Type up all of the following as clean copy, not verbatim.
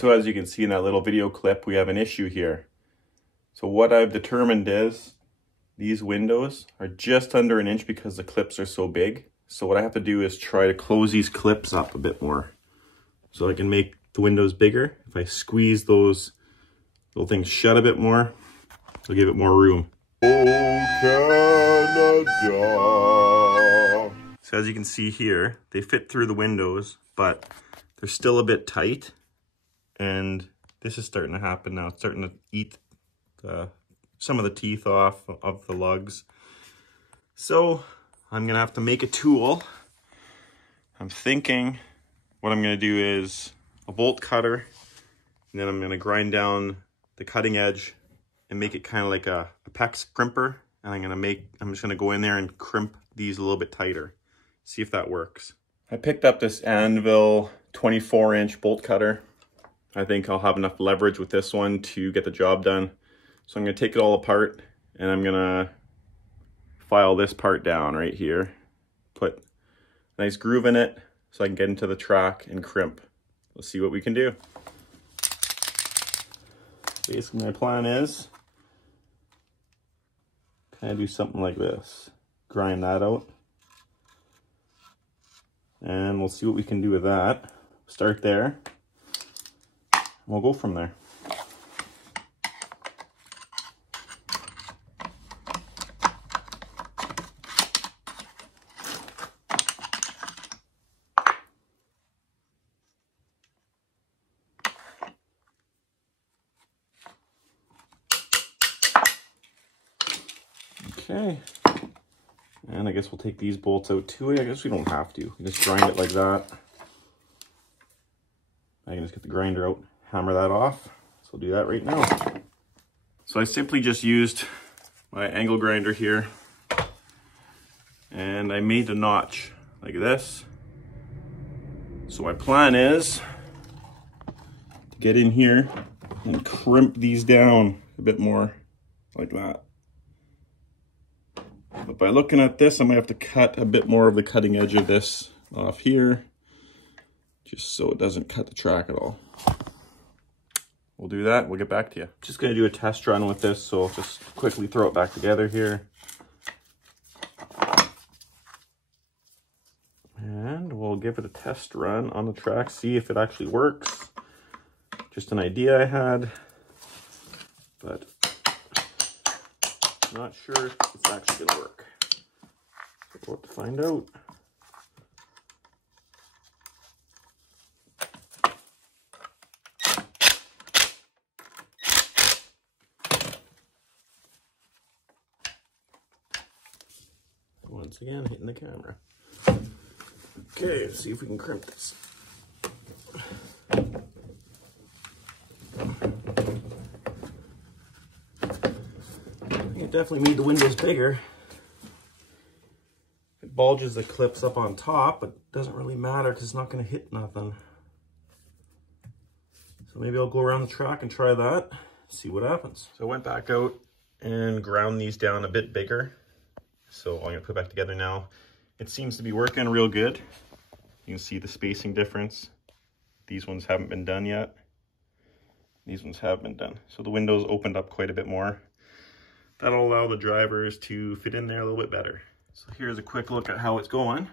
So as you can see in that little video clip, we have an issue here. So what I've determined is these windows are just under an inch because the clips are so big. So what I have to do is try to close these clips up a bit more so I can make the windows bigger. If I squeeze those little things shut a bit more, it'll give it more room. Oh, Canada. So as you can see here, they fit through the windows, but they're still a bit tight. And this is starting to happen now. It's starting to eat some of the teeth off of the lugs. So I'm gonna have to make a tool. I'm thinking what I'm gonna do is a bolt cutter, and then I'm gonna grind down the cutting edge and make it kind of like a PEX crimper. And I'm just gonna go in there and crimp these a little bit tighter. See if that works. I picked up this Anvil 24-inch bolt cutter. I think I'll have enough leverage with this one to get the job done. So I'm gonna take it all apart and I'm gonna file this part down right here. Put a nice groove in it so I can get into the track and crimp. Let's see what we can do. Basically my plan is kind of do something like this. Grind that out. And we'll see what we can do with that. Start there. We'll go from there. Okay, and I guess we'll take these bolts out too. I guess we don't have to. We just grind it like that. I can just get the grinder out, hammer that off. So we'll do that right now. So I simply just used my angle grinder here and I made a notch like this. So my plan is to get in here and crimp these down a bit more like that. But by looking at this, I might have to cut a bit more of the cutting edge of this off here, just so it doesn't cut the track at all. We'll do that, we'll get back to you. Just gonna do a test run with this, so I'll just quickly throw it back together here. And we'll give it a test run on the track, see if it actually works. Just an idea I had, but not sure if it's actually gonna work. We'll have to find out. Once again, hitting the camera. Okay, let's see if we can crimp this. It definitely made the windows bigger. It bulges the clips up on top, but it doesn't really matter because it's not going to hit nothing. So maybe I'll go around the track and try that, see what happens. So I went back out and ground these down a bit bigger. So I'm going to put it back together now. It seems to be working real good. You can see the spacing difference. These ones haven't been done yet. These ones have been done. So the windows opened up quite a bit more. That'll allow the drivers to fit in there a little bit better. So here's a quick look at how it's going.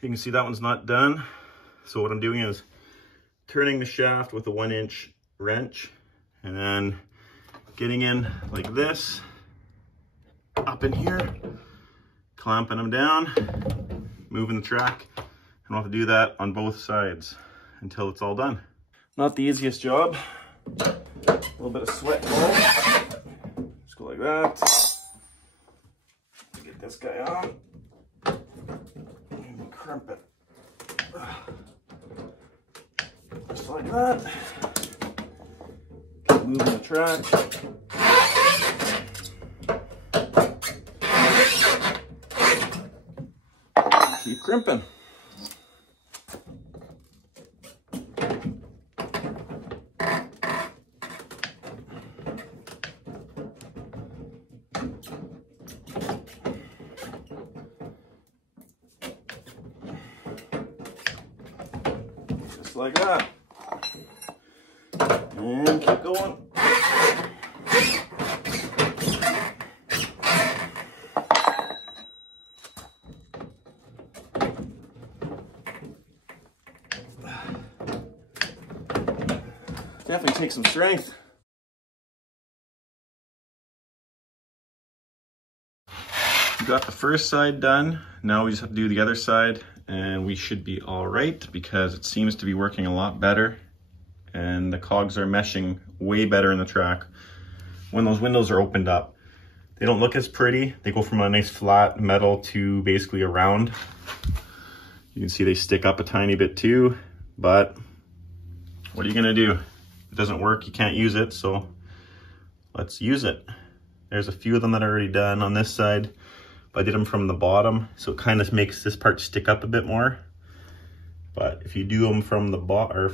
You can see that one's not done. So what I'm doing is turning the shaft with a 1-inch wrench and then getting in like this, up in here, clamping them down, moving the track. And I'll have to do that on both sides until it's all done. Not the easiest job. A little bit of sweat balls. Just go like that. Get this guy on. And crimp it. Just like that. Keep moving the track. Keep crimping. Just like that. And keep going. Definitely takes some strength. We got the first side done. Now we just have to do the other side and we should be all right because it seems to be working a lot better and the cogs are meshing way better in the track. When those windows are opened up, they don't look as pretty. They go from a nice flat metal to basically a round. You can see they stick up a tiny bit too, but what are you gonna do? If it doesn't work, you can't use it, so let's use it. There's a few of them that are already done on this side. I did them from the bottom, so it kind of makes this part stick up a bit more. But if you do them from the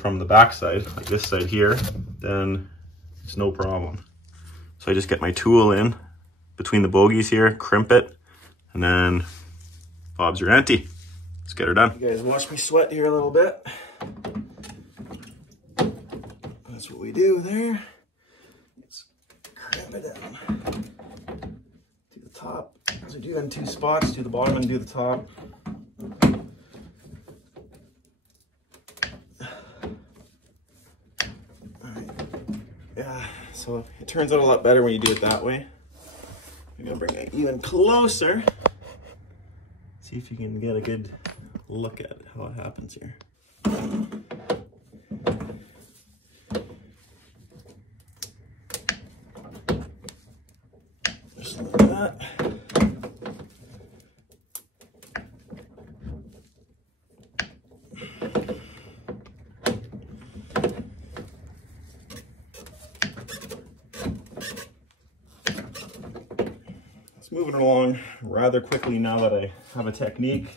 from the back side, like this side here, then it's no problem. So I just get my tool in between the bogies here, crimp it, and then Bob's your auntie. Let's get her done. You guys watch me sweat here a little bit. That's what we do there. Let's crimp it down. Do the top. So do it in two spots, do the bottom and do the top. Alright. Yeah, so it turns out a lot better when you do it that way. I'm gonna bring it even closer. See if you can get a good look at how it happens here. Just like that. Moving along rather quickly now that I have a technique.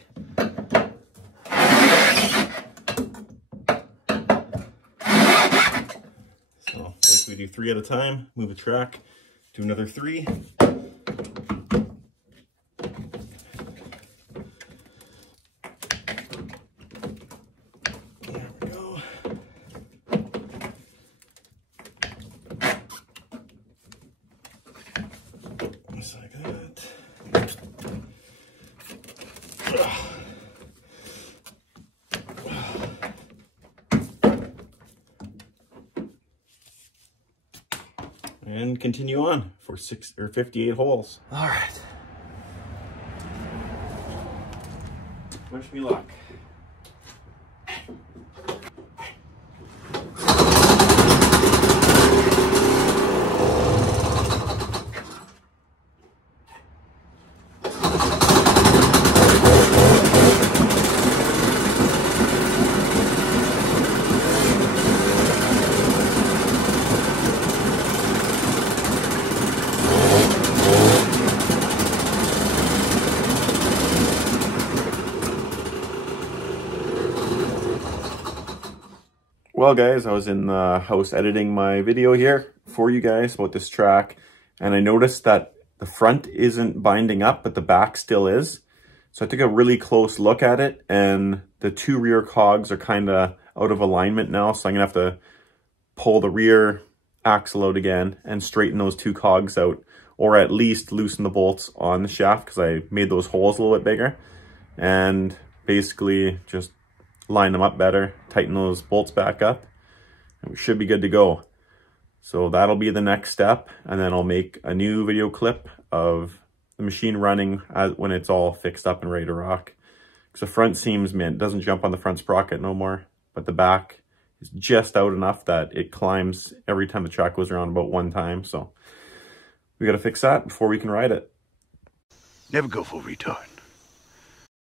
So basically do 3 at a time, move a track, do another 3. There we go. Just like that. And continue on for 58 holes. All right. Wish me luck. Well guys, I was in the house editing my video here for you guys about this track, and I noticed that the front isn't binding up, but the back still is. So I took a really close look at it, and the 2 rear cogs are kind of out of alignment now, so I'm gonna have to pull the rear axle out again and straighten those 2 cogs out, or at least loosen the bolts on the shaft because I made those holes a little bit bigger, and basically just line them up better, tighten those bolts back up, and we should be good to go. So that'll be the next step, and then I'll make a new video clip of the machine running when it's all fixed up and ready to rock. Because the front seams, man, it doesn't jump on the front sprocket no more, but the back is just out enough that it climbs every time the track goes around about 1 time. So we got to fix that before we can ride it. Never go full retard.